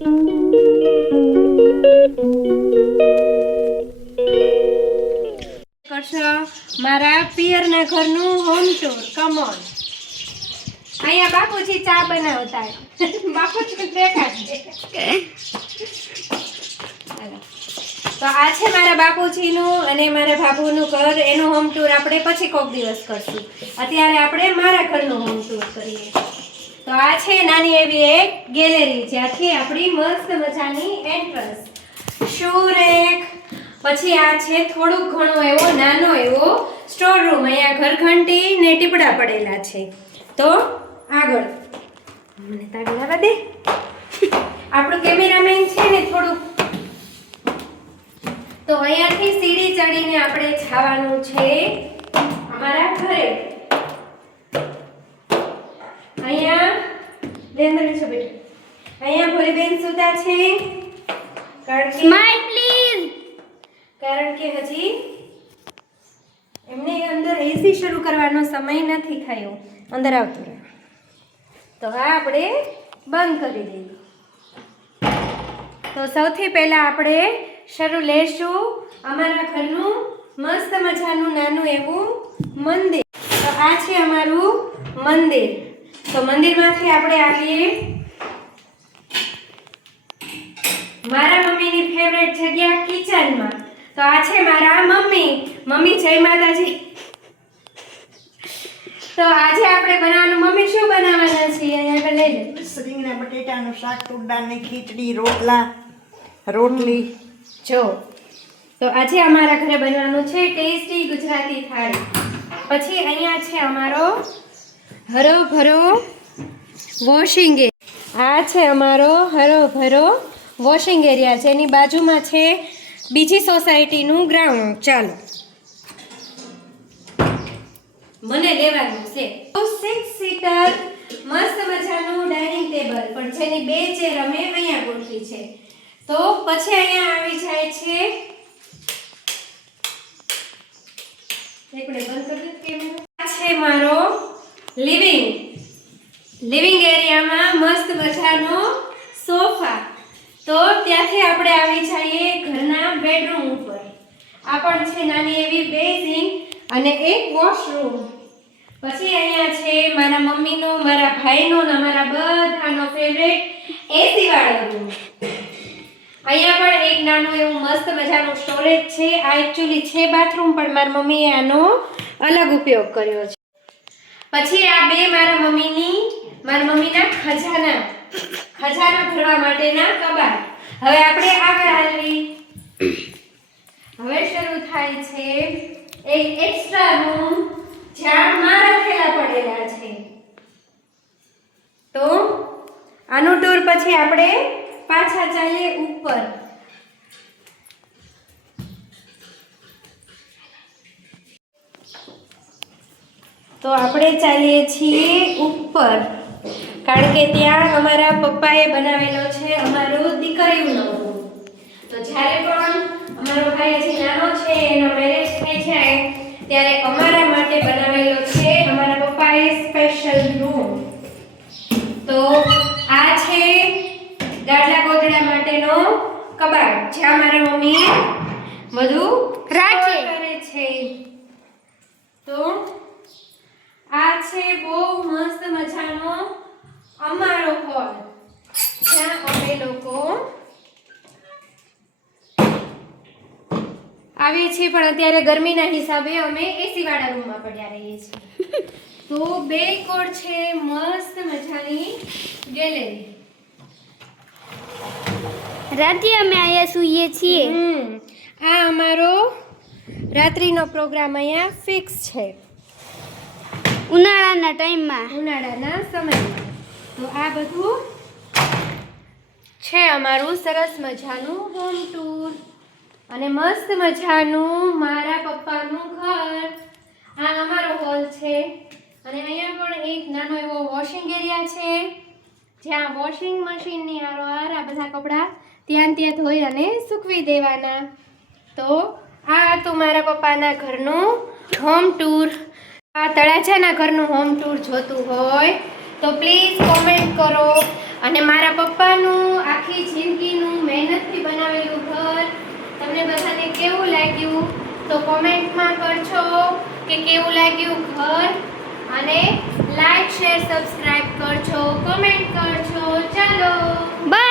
કરશો મારા પિયરના ઘરનું હોમ ટૂર. Come on. અહીંયા બાપુજી ચા બનાવતા. બાપુજી દેખાશે. તો આ છે મારા બાપુજીનું અને મારા બાબુનું ઘર. એનું હોમ ટૂર આપણે પછી કોક દિવસ કરશું. અત્યારે આપણે મારા ઘરનું હોમ ટૂર કરીએ. તો આ છે નાની એવી એક ગેલેરી, જ્યાંથી આપણી મસ્ત મજાની એન્ટ્રન્સ, શૂ રેક, પછી આ છે થોડુંક ઘણો એવો નાનો એવો સ્ટોર રૂમ. અહીંયા ઘરઘંટી ને ટીપડા પડેલા છે. તો આગળ મને તાગળ આવવા દે. આપણું કેમેરામેન છે ને થોડુંક, તો અહીંયાથી સીડી ચડીને આપણે જવાનું છે અમારા ઘરે. અહીંયા લેન્દર છો બેટા. અહીંયા ભોલીબેન સુતા છે કારણ કે હજી એમને અંદર એસી શરૂ કરવાનો સમય નથી થયો. અંદર આવતું રહે. તો આ આપણે બંધ કરી દઈએ. તો સૌથી પહેલા આપણે શરૂ લેશું અમારા ઘરનું મસ્ત મજાનું નાનું એવું મંદિર. તો આ છે અમારું મંદિર. તો મંદિરમાંથી આપણે આવીએ મારા મમ્મીની ફેવરેટ જગ્યા કિચનમાં. તો આ છે મારા મમ્મી. મમ્મી જય માતાજી. તો આજે આપણે બનાવવાનું, મમ્મી શું બનાવવાના છીએ? અહીંયા લઈ લે. રીંગણા બટેટાનું શાક, તુરદાળની ખીચડી, રોટલા, રોટલી. જો તો આજે અમારા ઘરે બનવાનું છે ટેસ્ટી ગુજરાતી થાળી. પછી અહીંયા છે અમારો હરો ભરો વોશિંગ એરિયા. આ છે અમારો હરો ભરો વોશિંગ એરિયા, જેની બાજુમાં છે બીજી સોસાયટીનું ગ્રાઉન્ડ. ચાલો મને લેવાનું છે 6 સીટર મસ્ત મજાનું ડાઇનિંગ ટેબલ, પણ જેની 2 ચેર અમે અહીંયા ગોઠવી છે. તો પછી અહીંયા આવી જાય છે, એક મિનિટ બંધ કરી દે કેમેરો. આ છે મારો લિવિંગ એરિયામાં મસ્ત મજાનો સોફા. તો ત્યાંથી આપણે આવી જઈએ ઘરના બેડરૂમ ઉપર. આ પણ છે નાની એવી બેસિંગ અને એક વોશરૂમ. પછી અહીંયા છે મારા મમ્મીનો, મારા ભાઈનો અને અમારા બધાનો ફેવરેટ એસી વાળો રૂમ. અહીંયા પણ એક નાનું એવું મસ્ત મજાનું સ્ટોરેજ છે. આ એકચ્યુઅલી છે બાથરૂમ, પણ મારી મમ્મીએ આનો અલગ ઉપયોગ કર્યો છે. પછી આ બે મારા મમ્મીના ખજાના ભરવા માટેના કબાટ. હવે આપણે આગળ હાલવી. હવે શરૂ થાય છે એક એક્સ્ટ્રા રૂમ, જ્યાં મારા થેલા પડેલા છે. તો આનું ટૂર પછી આપણે પાછા ચાલીએ ઉપર. તો આપણે ચાલીએ છીએ ઉપર, કારણ કે ત્યાં અમારા પપ્પાએ બનાવેલો છે અમારો દીકરીનો રૂમ. તો જ્યારે પણ અમારો ભાઈ હજી નાનો છે, એનો મેરેજ થઈ જાય, ત્યારે અમારા માટે બનાવેલો છે અમારા પપ્પાએ સ્પેશિયલ રૂમ. તો આ છે ગાડલા ગોદડા માટેનો કબાટ, જ્યાં મારા મમ્મી બધું રાખે છે. તો આ છે બહુ મસ્ત મજાનો અમારો હોલ, જ્યાં અમે લોકો આવીએ છીએ. પણ અત્યારે ગરમીના હિસાબે અમે એસી વાળા રૂમમાં પડ્યા રહીએ છીએ. તો બે કોડ છે મસ્ત મજાની ગેલેરી. રાત્રે અમે અહીંયા સૂઈએ છીએ. આ અમારો રાત્રિનો પ્રોગ્રામ અહીંયા ફિક્સ છે ઉનાળાના ટાઈમમાં, ઉનાળાના સમયમાં. તો આ બધું છે અમારું સરસ મજાનું હોમ ટૂર અને મસ્ત મજાનું મારા પપ્પાનું ઘર. આ અમારો હોલ છે અને અહીંયા પણ એક નાનો એવો વોશિંગ એરિયા છે, જ્યાં વોશિંગ મશીનની હારોહાર આ બધા કપડાં ત્યાં ધોઈ અને સૂકવી દેવાના. તો આ હતું મારા પપ્પાના ઘરનું હોમ ટૂર. આ તળાજાના ઘરનું હોમ ટૂર જોતું હોય તો પ્લીઝ કોમેન્ટ કરો અને મારા પપ્પાનું આખી જિંદગીનું મહેનતથી બનાવેલું ઘર તમને બધાને કેવું લાગ્યું તો કોમેન્ટમાં કરજો કે કેવું લાગ્યું ઘર, અને લાઈક શેર સબસ્ક્રાઇબ કરજો, કમેન્ટ કરજો. ચાલો બાય.